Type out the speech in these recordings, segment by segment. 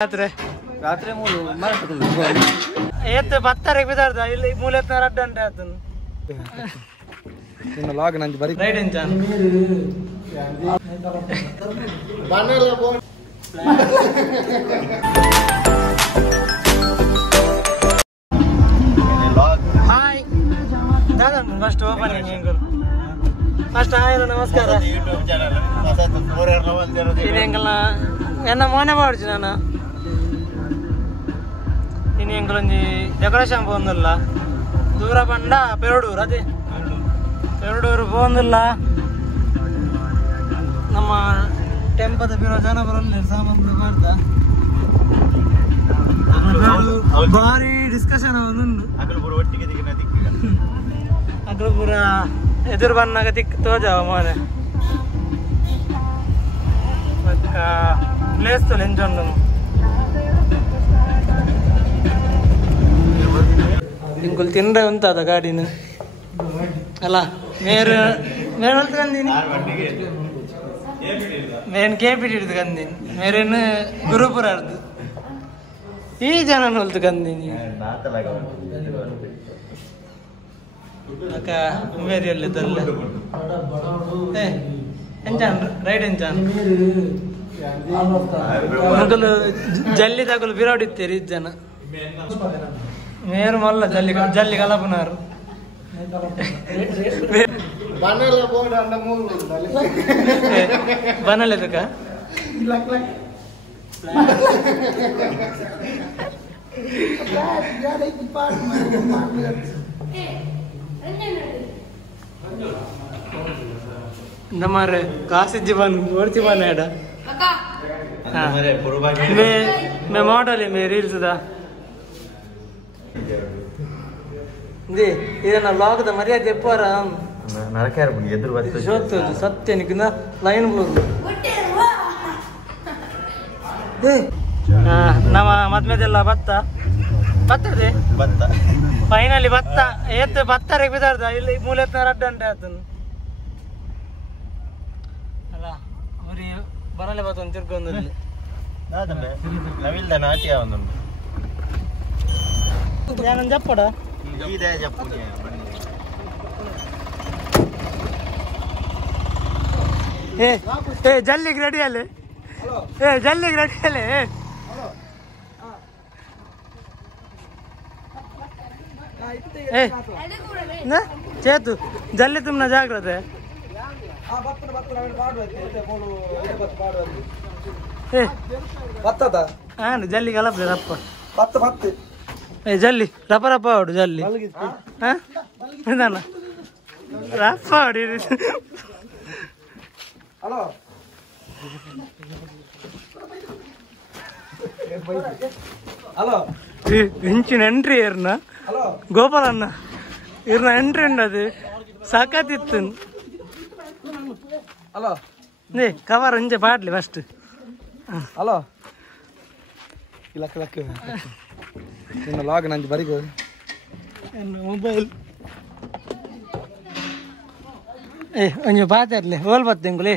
ರಾತ್ರಿ ರಾತ್ರಿ ಮೂರು ಎತ್ತು ಬತ್ತಾರೆ ಬಿದ್ದಾರ್ದ ಇಲ್ಲಿ ಮೂಲೆತ್ನ ಅಡ್ಡ ಅಂಟೆ ಆತನು ನಿನ್ನ ಲಾಗ್ ನಂದು ಬರೀ ರೈಟ್ ಎಂಚ ಹಾಯ್ ದಾದಾ ಫಸ್ಟ್ ಓಪನಿಂಗ್ ಹೆಂಗಲ್ ಫಸ್ಟ್ ಹಾಯ್ ನಮಸ್ಕಾರ YouTube channel ini enna mone paadu nana ini engalonji decoration pondilla dura banda peroduru ade peroduru pondilla ನಮ್ಮ ಟೆಂಪದ ಬಿರೋ ಜನ ಬರಲ್ಲ ಸಾಮಾನು ಮಾಡ್ತಾ ಭಾರಿ ಡಿಸ್ಕಷನ್ ಅವನುಂಡು ಅಗಲಪುರ ಒಟ್ಟಿಗೆ ದಿಗಿನ ದಿಕ್ಕಿಲ್ಲ ಅಗಲಪುರ ಎದುರು ಬನ್ನಾಗ ದಿಕ್ಕು ತೋಜಾವ ಮನೆ ಪ್ಲೇಸ್ ತೋಲ್ ಎಂಜಾಯ್ ನಿಂಕುಲ್ ತಿಂದ್ರೆ ಉಂಟದ ಗಾಡಿನ ಅಲ್ಲ ಮೇರು ಮೇರು ಹೊಲ್ತ್ಕಂದೀನಿ ಮೇನ್ ಕೇಪಿಟ್ ಹಿಡ್ದುಕಂದೀನಿ ಮೇರೇನು ಗುರುಪುರ ಅರ್ದು ಈ ಜನ ಹೊಲ್ತ್ಕಂದೀನಿ ಅಕ್ಕ ಮೇರಿಯಲ್ಲಿ ತಲ್ಲ ಏ ಎಂಚಾನ್ ರೈಟ್ ಎಂಚಾನ್ ಮಗಲು ಜಲ್ಲಿ ತಗಲು ಬಿರಾಡಿತ್ತೇರಿ ಜನ ಮೇರು ಮಲ್ಲ ಜಲ್ಲಿ ಜಲ್ಲಿ ಕಲಪನಾರು ಬನಲೆದಕ नमारे काशी जीवन और जीवन है डा मैं मॉडल है मेरी रील्स दा दे ये ना व्लॉग दा मरिया जेप्पारा ನರಕಾರ ಬನ್ನಿ ಎದುರು ಬರ್ತೀವಿ ಜೋತ್ತು ಸತ್ಯ ನಿಕನ ಲೈನ್ ಬ್ಲೂರ್ ದೇ ನಮ ಮದ್ಮೆದೆಲ್ಲ ಭತ್ತ ಭತ್ತದೆ ಭತ್ತ ಫೈನಲಿ ಭತ್ತ ಏತ್ ಭತ್ತರಿಗೆ ಬಿದ್ದಾರ್ದ ಇಲ್ಲಿ ಮೂಲೆತ್ನ ಅಡ್ಡ ಅಂಟೆ ಆತನು ಅಲ್ಲ ಅವ್ರಿ ಬರಲೆ ಬತ್ತೊಂದು ತಿರ್ಗೊಂದಲ್ಲಿ ನಾದಂಬೆ ನವಿಲ್ದ ನಾಟ್ಯ ಒಂದೊಂದು ಯಾನೊಂದು ಜಪ್ಪಡ ಇದೆ ಜಪ್ಪು ಏ ಏ ಜಲ್ಲಿಗೆ ರೆಡಿ ಅಲ್ಲೇ ಏ ಜಲ್ಲಿಗೆ ರೆಡಿ ಅಲ್ಲೇ ए ना चेतु जल्दी तुम ना जागृत है हाँ जल्दी कलप दे रप्पा ए जल्दी रप्पा रप्पा उड़ जल्दी हाँ ना ना रप्पा उड़ी हेलो हेलो ಇಂಚಿನ ಎಂಟ್ರಿ ಇರ್ನ ಗೋಪಾಲಣ್ಣ ಇರ್ನ ಎಂಟ್ರಿ ಉಂಡದು ಸಾಕತ್ತಿತ್ತು ಹಲೋ ನೇ ಕವರ್ ಅಂಜೆ ಪಾಡ್ಲಿ ಫಸ್ಟ್ ಹಲೋ ಇಲಕ್ಕ ಲಕ್ಕ ನಿನ್ನ ಲಾಗ್ ನಂದು ಬರೀಗೋ ಮೊಬೈಲ್ ಏ ಒಂಜು ಪಾತಿರ್ಲಿ ಹೋಲ್ ಬತ್ತಿಂಗುಲಿ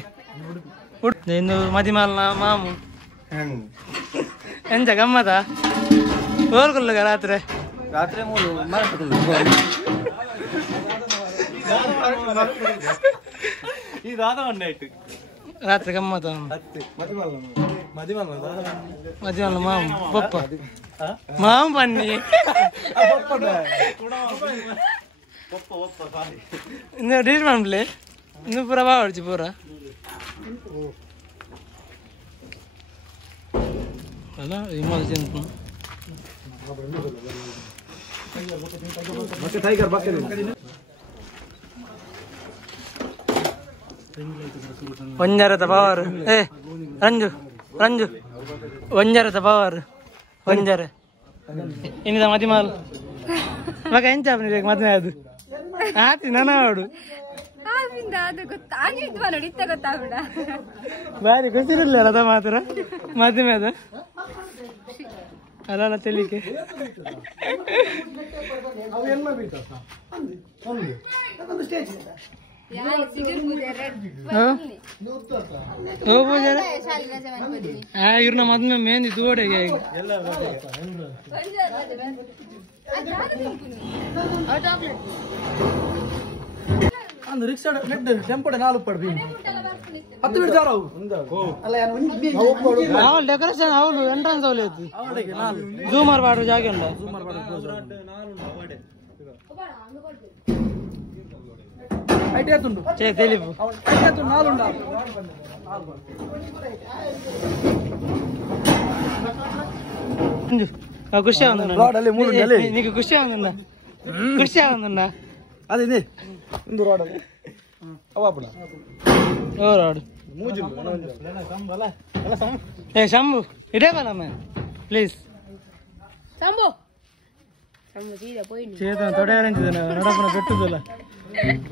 ಇಂದು ಮದಿಮಾಲ್ನ ಮಾಮು ಎಂಜ ಗಮ್ಮತ ಹೋಲ್ಗುಲ್ಲಗ ರಾತ್ರಿ ರಾತ್ರಿ ಮೂರು ರಾತ್ರಿ ಗಮ್ಮತ ಮದಿಮಾಲ್ನ ಮಾಮು ಪಪ್ಪ ಮಾಮು ಬನ್ನಿ ಇನ್ನು ಡೀಲ್ ಮಾಡ್ಲಿ ಇನ್ನು ಪೂರ ಬಾ ಹೊಡ್ಚಿ ಪೂರ ಅಲ್ಲ ವಿಮಲ್ ಚಿಂತ ಒಂಜರದ ಪವರ್ ಏ ರಂಜು ರಂಜು ಒಂಜರದ ಪವರ್ ಒಂಜರ ಇನ್ನಿದ ಮದಿಮಾಲ್ ಮಗ ಎಂಚಾಪ ನೀ ಮದ್ವೆ ಅದು ಆತಿ ನನವಾಡು ಬಾರಿ ಗೊತ್ತಿರಲಿಲ್ಲ ಅದ ಮಾತ್ರ ಮದ್ವೆ ಅದ ಅಲ್ಲ ತೆಲಿಕೆ ಇವ್ರನ್ನ ಮದ್ಮೆ ಮೇಂದಿ ತೋಡೆಗೆ ಅಂದು ರಿಕ್ಷಾ ಟೆಂಪೋ 4 ಪಡ್ಬಿ 10 ಬಿಡ್ತಾರವು ಅಲ್ಲ ಅವಳು ಡೆಕೋರೇಷನ್ ಅವಳು ಎಂಟ್ರನ್ಸ್ ಅವಳು ಐತಿ ಜೂಮರ್ ಬಾಡ್ರು ಜಾಗ ಉಂಡ ಐಡಿಯಾ ತುಂಡು తెలిపు ಐಡಿಯಾ ತುಂಡು 4 ಉಂಡ ఖుషి అవుతుందా నీకు ఖుషి అవుతుందా ఖుషి అవుతుందా అది ఇది ఇందు రోడ్ అది అవాపడ ఓ రోడ్ మూజు ఏ శంభు ఇదే బలమే ప్లీజ్ శంభు శంభు సీదా పోయింది చేత తొడయారించదు నడపన పెట్టుదల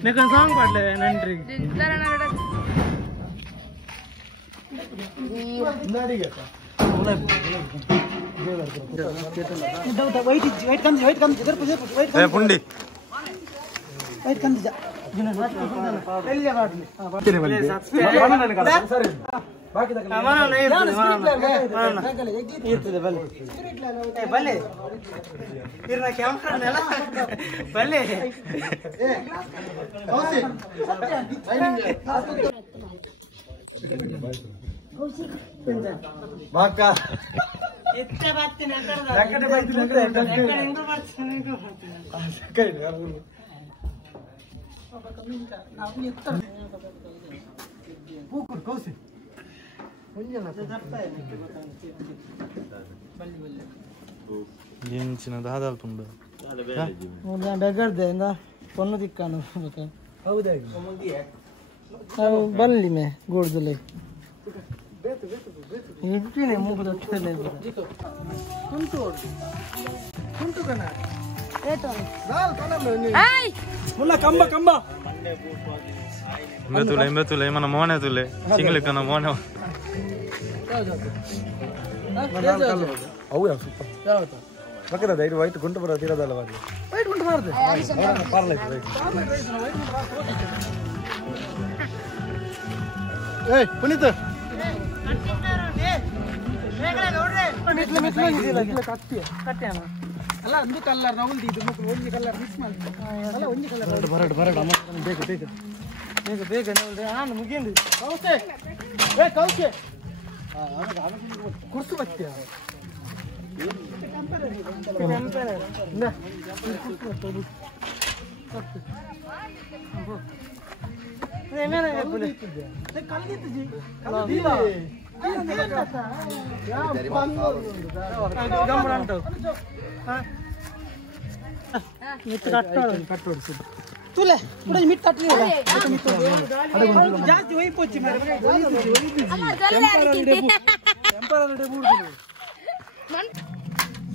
నీకు సాంగ్ పాడలే నంట్రి పుండి బాగా దాదాపు దగ్గరదే పొన్ను తిక్కాను ಬಲ್ಲಿ ಮೇ ಗೋಡ್ದಲೆ ಇಟ್ಟಿನೇ ಮೂಗು ದೊಡ್ಡಲೆ ಕುಂಟು ಕಣ ಮುಲ್ಲ ಕಂಬ ಕಂಬ ಎಂಬತ್ತುಲೆ మన మోనే తులే సింగిల్ కన మోనే ಅವು ಯಾವ ಸೂಪರ್ ಯಾವತ್ತ ಬಕದ ಇದು ವೈಟ್ ಗುಂಟು ಬರ ತಿರದಲ್ಲ ವಾದಿ ವೈಟ್ ಗುಂಟು ಬರದೆ ಪರ್ಲೈತೆ ಏಯ್ ಪುನೀತ್ ಅಲ್ಲ ಒಂದು ಕಲರ್ ನಾವು ಒಂದು ಕಲರ್ ಮಿಕ್ಸ್ ಮಾಡಿ ಒಂದು ಕಲರ್ ಬರಡ್ ಬರಡ್ ಅಮ್ಮ ಬೇಗ ಬೇಗ ಬೇಗ ಬೇಗ ನೋಡ್ರಿ ನಾನು ಮುಗಿಂದು ಕೌಸೆ ಏ ಕೌಸೆ ಕುರ್ಸು ಬತ್ತೀಯ तुले पुढे मीठ टाकली जास्त होई पोची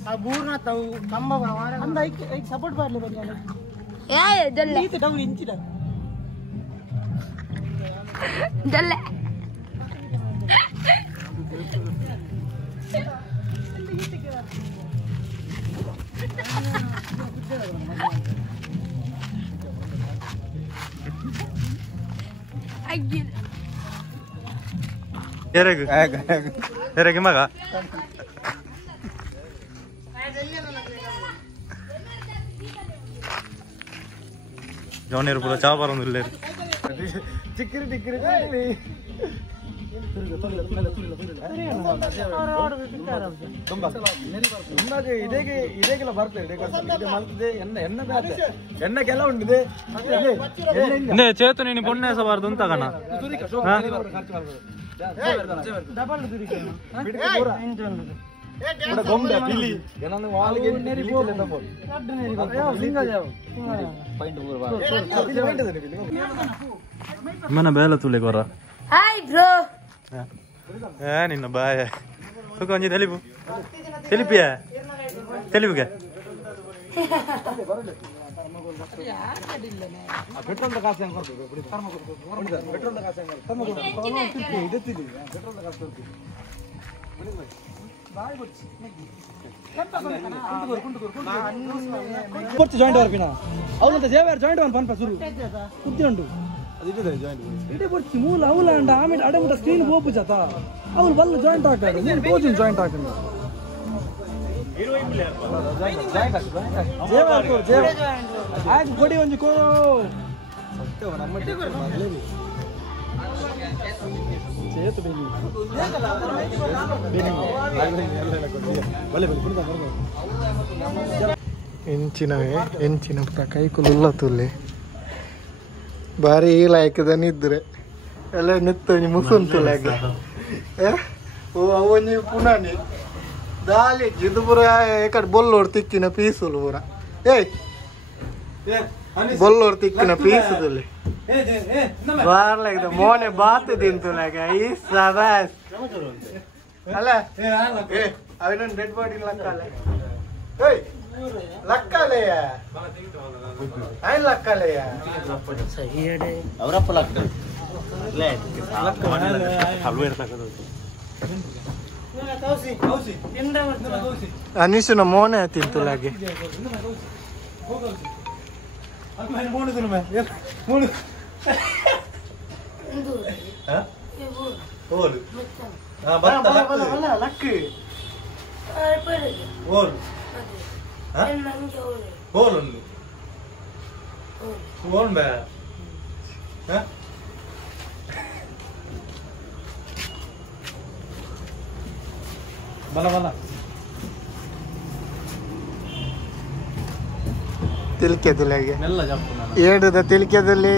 ಆ ಬೂರ್ನ ತಾವು ಕಂಬ ಅಂದ ಐಕ್ ಸಪೋರ್ಟ್ ಮಾಡ್ಲಿ ಬನ್ನಿ ಏ ಜಲ್ಲೆ ಈತ ಡೌನ್ ಇಂಚಿದ ಜಲ್ಲೆ ಅಯ್ಯ ಎರೆಗೆ ಮಗ ಜೋನಿಯರ್ ಪೂರ ಚಾಪರ ಇಲ್ಲ ಚಿಕ್ಕಿರಿ ಟಿಕ್ಕಿರಿ ಇದೇಗೆಲ್ಲ ಬರ್ತದೆ ಎಣ್ಣೆಗೆಲ್ಲ ಉಂಟಿದೆ ಚೇತನ ನೀನು ಪೊಣ್ಣೆಸಬಾರ್ದು ಅಂತ ಕಣ ಗೊಂಬೆ ಪಿಲಿ ಮನ ಬೇಲ ತುಲೆ ಕೊರ ಹಾಯ್ ಬ್ರೋ ನಿನ್ನ ಬಾಯ ಕೊಂಚ ತೆಲಿಪು ತೆಲಿಪಿಯ ತೆಲಿಪಿಗೆ ಪೆಟ್ರೋಲ್ ಕಾಸು ಹೆಂಗ್ ಪೆಟ್ರೋಲ್ ಕಾಸು ಜಾಯಿಂಟ್ ವರ್ಪಿನ ಅವನಂತ ಸೇವೆ ಜಾಯಿಂಟ್ ಒನ್ ಪನ್ಪ ಸುರು ಕುತ್ತಿ ಉಂಟು इटे पड़ती मूल अवल अंड आमे अडमुट स्क्रीन पोपु जाता अवल वल्ल जॉइंट आकारे నేను కోచింగ్ జాయింట్ ఆకండి आज बड़ी ಒಂಜಿ ಕೋ ಸತ್ಯ ನಮ್ಮ ಚೇತು ಬೇಲಿ ಎಂಚಿನ ಕೈಕುಲ್ಲ ತುಲ್ಲೆ ಬಾರಿ ಲಾಯ್ಕದ ನಿದ್ರೆ ಎಲ್ಲ ನಿತ್ತು ಮುಸುಂತುಲಾಗೆ ಓ ಅವನಿ ಪುನಾನಿ ದಾಲಿ ಜಿದು ಪುರ ಏಕಡೆ ಬೊಲ್ಲೋಡ್ ತಿಕ್ಕಿನ ಪೀಸುಲು ಪುರ ಏಯ್ ಬೊಲ್ಲೋಡ್ ತಿಕ್ಕಿನ ಪೀಸುದುಲೆ ಬಾರ್ಲಾಗ್ದ ಮೋನೆ ಬಾತ್ ತಿಂತುಲಾಗೆ ಈ ಸಬಾಸ್ ಅಲ್ಲ ಅವಿನ ಡೆಡ್ ಬಾಡಿ ಲಕ್ಕಲೆ ಏಯ್ ಲಕ್ಕಲೆಯ ಐ ಲಕ್ಕಲೆಯ ಸಹಿ ಎಡೆ ಅವರಪ್ಪ ಲಕ್ಕ ಲೇ ಲಕ್ಕ ಹಲ್ವೆ ಇರ್ತಕದು ಅನಿಸುನ ಮೋನೆ ತಿಂತುಲಾಗೆ ಬಲ ಬಲ ತಿಲ್ಕೆದಲ್ಲಾಗೆ ಏಡದ ತಿಲ್ಕೆದಲ್ಲಿ